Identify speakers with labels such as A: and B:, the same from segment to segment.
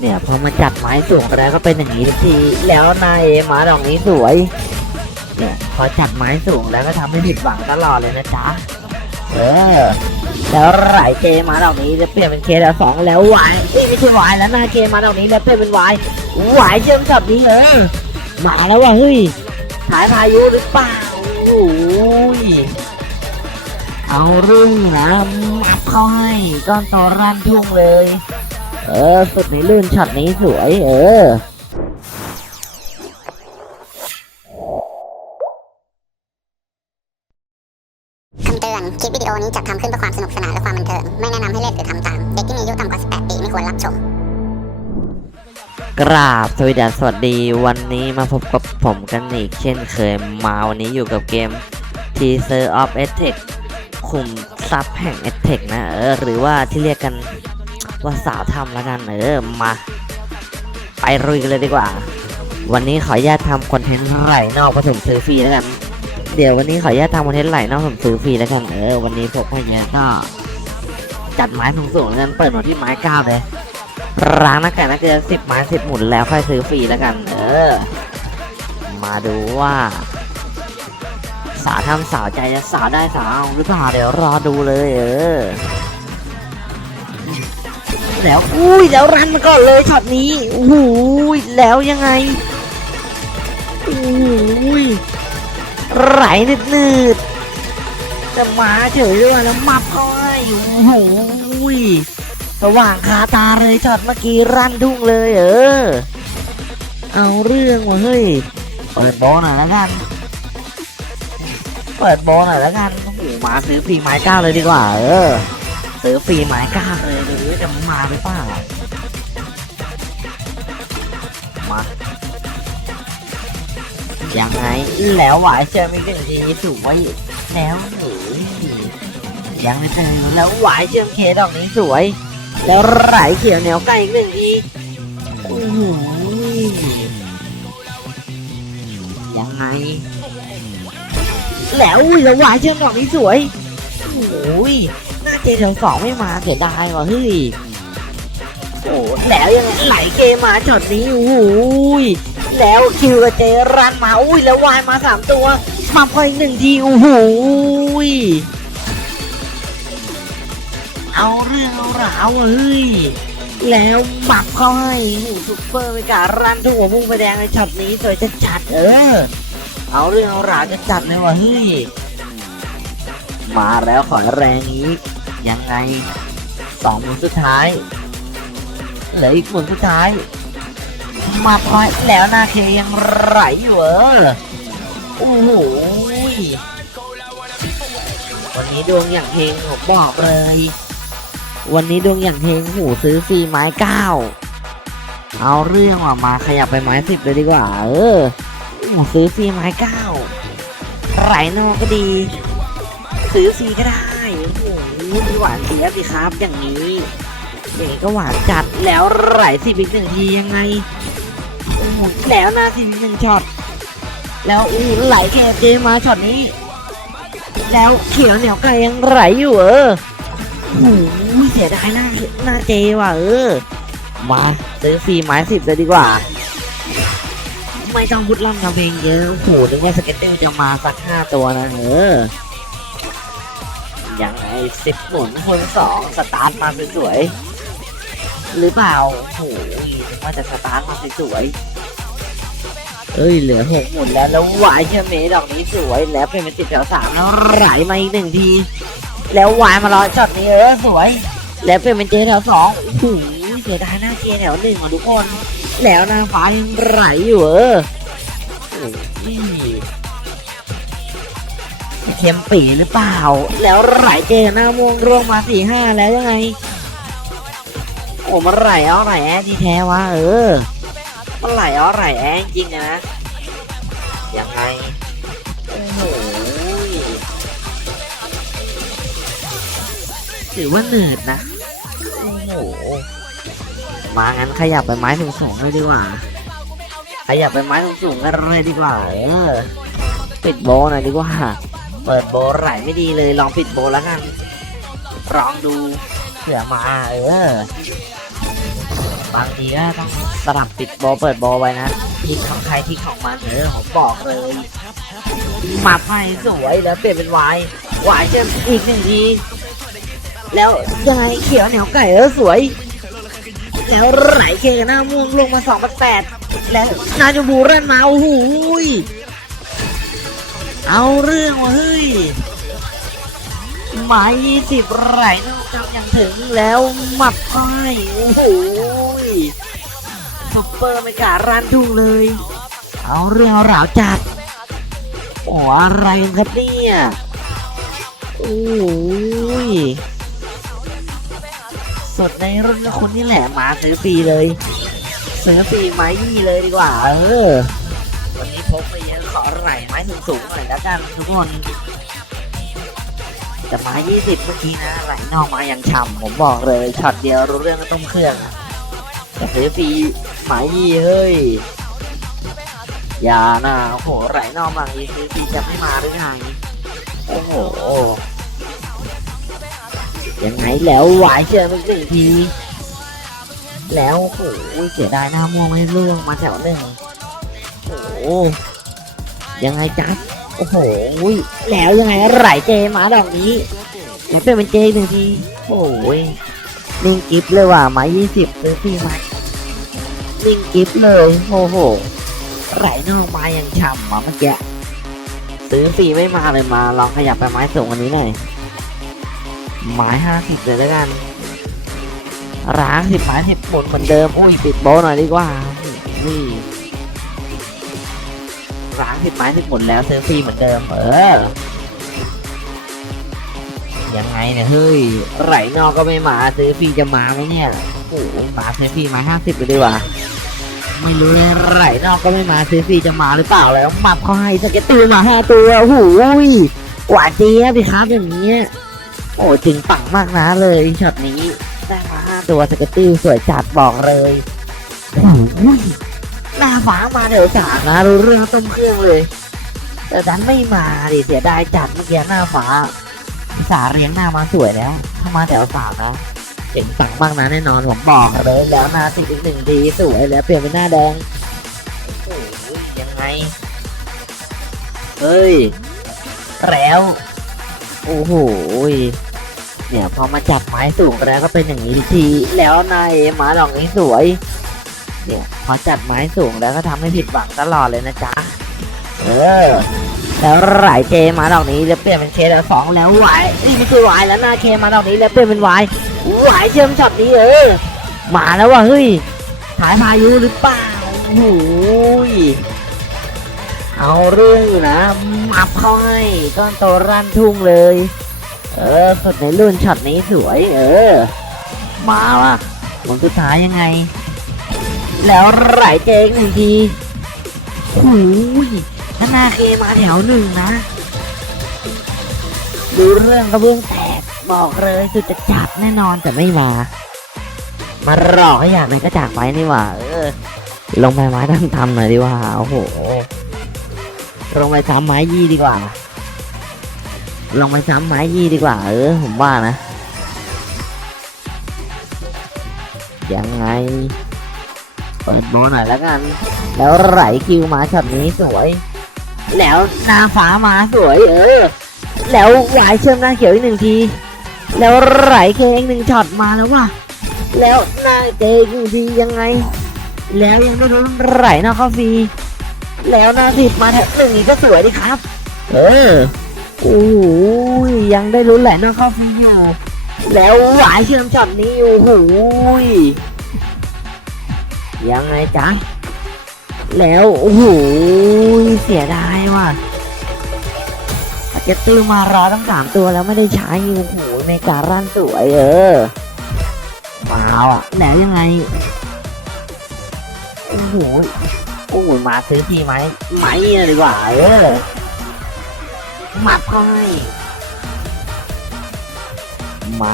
A: เนี่ยพอมาจัดไม้สูงก็ได้ก็เป็นอย่างนี้ทุกทีแล้วนายเอมาดอกนี้สวยเนี่ยพอจัดไม้สูงแล้วก็ทำให้ผิดหวังตลอดเลยนะจ๊ะเออแล้วไหลเจมาดอกนี้จะเปลี่ยนเป็นเคแล้วสองแล้ววายเอ้ยไม่ใช่วายแล้วน้าเจมาดอกนี้แล้วเปลี่ยนเป็นวายวายเชื่อมกับนี้เออมาแล้วว่ะเฮ้ยสายพายุหรือเปล่าโอ้ยเอาเรื่องนะมัดเข้าให้ก้อนโตรันทุ่งเลย เออสุดนี้ลื่นช็อตนี้สวย เออ
B: คำเตือน คลิปวิดีโอนี้จัดทำขึ้นเพื่อความสนุกสนานและความบันเทิง ไม่แนะนำให้เล่นหรือทำตาม เด็กที่มีอายุต่ำกว่า 18 ปีไม่ควรรับชม
A: กราบสวัสดีสวัสดี วันนี้มาพบกับผมกันอีกเช่นเคย มาวันนี้อยู่กับเกม Teaser of e t e c คุมซับแห่ง e t e c นะ เออ หรือว่าที่เรียกกัน ว่าสาวทำแล้วกันเออมา ไปรุยกันเลยดีกว่า วันนี้ขออนุญาตทำคอนเทนต์ไหลนอกผสมซื้อฟรีแล้วกันเดี๋ยววันนี้ขออนุญาตทำคอนเทนต์ไหลนอกผสมซื้อฟรีแล้วกันเออวันนี้พวกพ่เยอะก็จัดไม้สูงๆแล้วกันเปิดมาที่ไม้ก้าเลยร้านนักไก่นักเกลือสิบไม้สิบหมุนแล้วค่อยซื้อฟรีแล้วกัน เออ มาดูว่า สาวทำสาวใจจะสาวได้สาวหรือเปล่าเดี๋ยวรอดูเลย เออ แล้วอุ้ยแล้วรันมาก่อนเลยช็อตนี้โอ้โหแล้วยังไงโอ้โหไหลนืดนืดจะมาเฉยด้วยแล้วมับเขาให้โอ้โหสว่างคาตาเลยช็อตเมื่อกี้รันทุ่งเลยเออ เอาเรื่องว่ะเฮ้ยเปิดโบหน่อยแล้วกันเปิดโบหน่อยแล้วกันโอ้โหมาซื้อฟรีไม้ก้าเลยดีกว่า เออ ซื้อฟรีไม้ก้าเลย หรือจะมาไปเปล่ามายังไงแล้วหวายเจอไม่เป็นดีถูกไว้แล้วหนูยังไม่เจอแล้วหวายเชื่อมเคดอกนี้สวย แล้วไหลเขียวเหนียวไก่อีกหนึ่งทีอยังไง แล้วแล้วหวานเชื่อมดอกนี้สวยโอ้ย เจแถวสองไม่มาเสียดายว่ะเฮ้ยโอ้แล้วยังไหลเกมมาช็อตนี้โอ้โหยแล้วคิวกับเจรันมาอุ้ยแล้ววายมาสามตัวมาพออีกหนึ่งทีโอ้โหยเอาเรื่องเอาราวอะเฮ้ยแล้วหมับเข้าให้หูซุปเปอร์ไปการันทั่วมุ่งไปแดงในช็อตนี้สวยจะจัดเออ เอาเรื่องเอาราวจะจัดเลยว่ะเฮ้ยมาแล้วขอแรงอีก ยังไงสองหมุนสุดท้ายเหลืออีกหมุนสุดท้าย มาพอยแล้วนาเคยังไหลอยู่เออโอ้โหวันนี้ดวงอย่างเพลงผมบอกเลย วันนี้ดวงอย่างเพลงหูซื้อฟรีไม้เก้าเอาเรื่องว่ะมาขยับไปไม้สิบเลยดีกว่า เออหูซื้อฟรีไม้เก้าไหลนอกก็ดี ซื้อฟรีก็ได้โอ้ มีหวานเสียสิครับ อย่างนี้อย่างนี้ก็หวานจัดแล้วไหลสิบอีกหนึ่งทียังไงโอ้โหแล้วน้าสิบอีกหนึ่งช็อตแล้วอู้ไหลแกเจมาช็อตนี้ แล้วเขียวเหนียวไก่ยังไหลอยู่เออโอ้หเสียดายหน้าหน้าเจว่ะเออ มาซื้อฟรีไม้สิบเลยดีกว่าไม่ต้องพุดล่ำทำเพลงเยอะโอ้โหนึกว่าสเก็ตเตอร์จะมาสักห้าตัวนะเออ ยังไงสิบหมุนคนสองสตาร์ทมาสวยๆหรือเปล่าโอ้โหว่าจะสตาร์ทมาสวยๆเอ้ยเหลือหกหมุนแล้วแล้ววายเชอเมดอกนี้สวยแล้วเป็นเป็นติดแถวสามแล้วไหลมาอีกหนึ่งที แล้ววายมารอช็อตนี้เออสวย แล้วเป็นเป็นเจแถวสองโอ้โหเสียดายหน้าเจแถวหนึ่งอะทุกคน แล้วนางฟ้ายังไหลอยู่เออ เทียมปีหรือเปล่า แล้วไหลเจหน้าม่วงร่วงมาสี่ห้าแล้วยังไงโอ้มันไหลเอาไหลแอที่แท้วะเออมันไหลเอาไหลแอจริงนะยังไงโอ้โหถือว่าเหนื่อยนะโอ้โหมางั้นขยับไปไม้ถึงสองเลยดีกว่าขยับไปไม้ถึงสูงกันเลยดีกว่าเออปิดโบหน่อยดีกว่า เปิดโบไหลไม่ดีเลยลองปิดโบแล้วกันลองดูเผื่อมาเออบางทีก็ต้องสลับปิดโบอเปิดโบอไว้นะทีมของใครที่ของมันเออผมบอกเลยหมัดให้สวยแล้วเปลี่ยนเป็นวายวายเจมอีกหนึ่งทีแล้วยังไงเขียวเหนียวไก่เออสวย แล้วไหลเคหน้าม่วงลงมาสองพันแปดแล้วนาจูบูเร่นมาโอ้โหย เอาเรื่องวะเฮ้ยหมายยี่สิบไหลน้องจำอย่างถึงแล้วหมัดไพ่โอ้โหยซุปเปอร์ไม่กล้ารันทุ่งเลย เอาเรื่องเอาราวจัดโอ้อะไรกันครับเนี่ยโอ้ยสดในรุ่นคนนี่แหละมาซื้อฟรีเลยซื้อฟรีไม้ยี่เลยดีกว่า เออ วันนี้พกไปเยอะขอไหลไม้สูงๆหน่อยแล้วกันทุกคนแต่ไม้ยี่สิบเมื่อกี้นะไหลนอกมาอย่างฉ่ำผมบอกเลยช็อตเดียวรู้เรื่องก็ต้มเครื่องอะแต่ซื้อฟรีไม้ยี่เฮ้ยอย่านะโอ้โหไหลนอกมาอีกซื้อฟรีจะไม่มาหรือไงโอ้โหยังไงแล้วหวายเจออีกหนึ่งทีแล้วโอ้โหเสียดายหน้าม่วงไม่เรื่องมาแถวหนึ่ง ยังไงจ๊ะโอ้โหแล้วยังไงไหลเจมาดอกนี้แล้วเป็นเป็นเจอีกหนึ่งทีโอ้ยนิ่งกิฟเลยว่ะไม้ยี่สิบซื้อพี่ไม้นิ่งกิฟเลยโอ้โหไหลนอกมาอย่างฉ่ำอะเมื่อกี้ซื้อฟรีไม่มาเลยมาลองขยับไปไม้สูงกวันนี้หน่อยไม้ห้าสิบเลยแล้วกันร้างสิบไม้สิบหมดเหมือนเดิมอุ้ยปิดโบหน่อยดีกว่านี่ ร้างสิบไม้สิบหมดแล้วซื้อฟรีเหมือนเดิมเออยังไงเนี่ยเฮ้ยไหลนอกก็ไม่มาซื้อฟรีจะมาไหมเนี่ยโอ้โหมาซื้อฟรีม้ห้าสิบเลยดีกว่าไม่รู้ไหลนอกก็ไม่มาซื้อฟรีจะมาหรือเปล่าแล้วมับเขาให้สเก็ตตูมาห้าตัวโอ้โหกว่าเจี๊ยบสิครับอย่างนี้โอ้จริงปังมากนะเลยช็อตนี้ได้มาห้าตัวสเกตตี้สวยจัดบอกเลยโอ้โห หน้าฟ้ามาเดี๋ยวสามนะรู้เรื่องต้มเครื่องเลย แต่ดันไม่มาดิเสียดายจัดเมื่อกี้หน้าฟ้าสาเรียงหน้ามาสวยแล้วถ้ามาแถวสามนะเจ๋งปังมากนะแน่นอนผมบอกเลยแล้วนาติดอีกหนึ่งทีสวยแล้วเปลี่ยนเป็นหน้าแดงโอ้ยยังไงเฮ้ยแล้วโอ้โหเนี่ยพอมาจับไม้สูงแล้วก็เป็นอย่างนี้ทีแล้วนายหมาดอกนี้สวย เนี่ยพอจับไม้สูงแล้วก็ทำให้ผิดหวังตลอดเลยนะจ๊ะ เออ แล้วไหลเจมาดอกนี้แล้วเปลี่ยนเป็นเคแล้วสองแล้ววายนี่ไม่คือวายแล้วหน้าเคมาดอกนี้แล้วเปลี่ยนเป็นวายวายเชิมช็อตนี้เออมาแล้วว่ะเฮ้ยถ่ายพายุหรือเปล่าโอ้โหยเอาเรื่องอยู่นะมับเข้าให้ก้อนโตรันทุ่งเลย เออสุดในรุ่นช็อตนี้สวย เออ มาว่ะผลสุดท้ายยังไง แล้วไหลเจ๊งหนึ่งทีหูยถ้านาเคมาแถวหนึ่งนะ ดูเรื่องกระเบื้องแตก บอกเลยสุดจะจัดแน่นอนแต่ไม่มา มาหลอกให้อยากไหนก็จากไปนี่หว่า เออ ลงไปไม้ตั้งทำหน่อยดีกว่า โอ้โห ลงไปทำไม้ยี่ดีกว่าลองไปซ้ำไม้ยี่ดีกว่า เออ ผมว่านะ ยังไง โบหน่อยแล้วกัน แล้วไหลคิวมาช็อตนี้สวย แล้วหน้าฟ้ามาสวยเออแล้วหวายเชื่อมหน้าเขียวอีกหนึ่งที แล้วไหลเคงหนึ่งช็อตมาแล้วว่ะ แล้วหน้าเจอีกหนึ่งทียังไง แล้วยังไม่รู้ไหลหน้าเข้าฟรีแล้วหน้าสิบมาแถวหนึ่งอีกก็สวยดีครับ เออโอ้โหยังได้ลุ้นแหละนอกเข้าฟรีอยู่แล้วหวายเชื่อมช็อตนี้อยู่โอ้โห ยังไงจ๊ะ แล้วโอ้โหเสียดายว่ะอาจะตื้อมารอตั้งสามตัวแล้วไม่ได้ใช้โอ้โหเมการันสวยเออมาอะแล้วยังไงโอ้โหโอ้โหมาซื้อทีไหมไหมเลยดีกว่าเออมาพายมา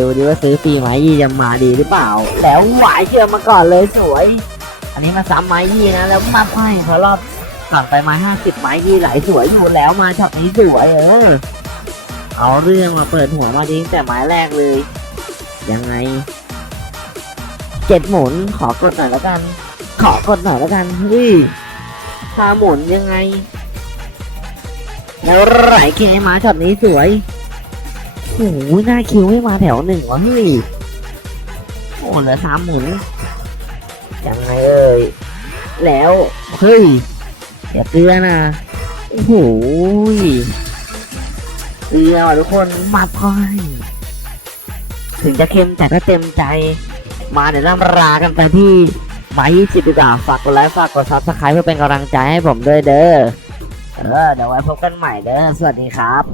A: ดูดิว่าซื้อฟรีไหมยี่จะมาดีหรือเปล่า แล้วหวายเชื่อมาก่อนเลยสวย อันนี้มาซ้ำไม้ยี่นะแล้วมาไพายเขารอบก่อนไปไม้ห้าสิบไม้ยี่ไหลสวยอยู่แล้วมาช็อตนี้สวยเออเอาเรื่องมาเปิดหัวมาดีตั้งแต่ไม้แรกเลย ยังไงเจ็ดหมุนขอกดหน่อยแล้วกัน ขอกดหน่อยแล้วกันเฮ้ยถ้าหมุนยังไง แล้วไหลเคมาช็อตนี้สวย โอ้โหหน้าคิวไม่มาแถวหนึ่งวะเฮ้ยโอ้เหลือสามหมุนยังไงเอ่ยแล้วเฮ้ยอย่าเกลือนะโอ้โหเกลือว่ะทุกคนมาพอยถึงจะเค็มแต่ก็เต็มใจ มาเดี๋ยวล่ำลากันไปที่ไม้ยี่สิบดีกว่าฝากกดไลค์ฝากกดซับสไครป์เพื่อเป็นกำลังใจให้ผมด้วยเด้อเออเดี๋ยวไว้พบกันใหม่เด้อสวัสดีครับ